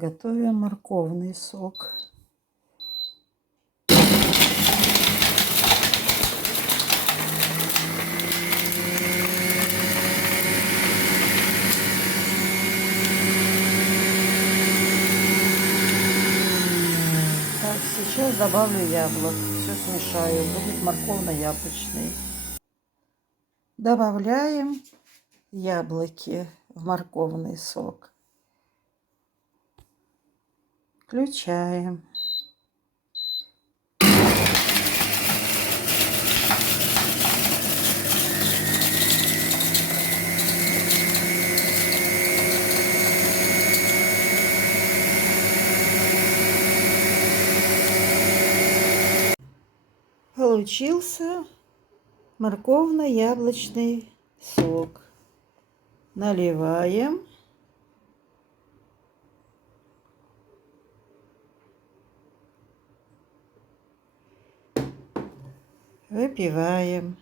Готовим морковный сок. Так, сейчас добавлю яблок. Все смешаю. Будет морковно-яблочный. Добавляем яблоки в морковный сок. Включаем. Получился морковно-яблочный сок. Наливаем. Выпиваем.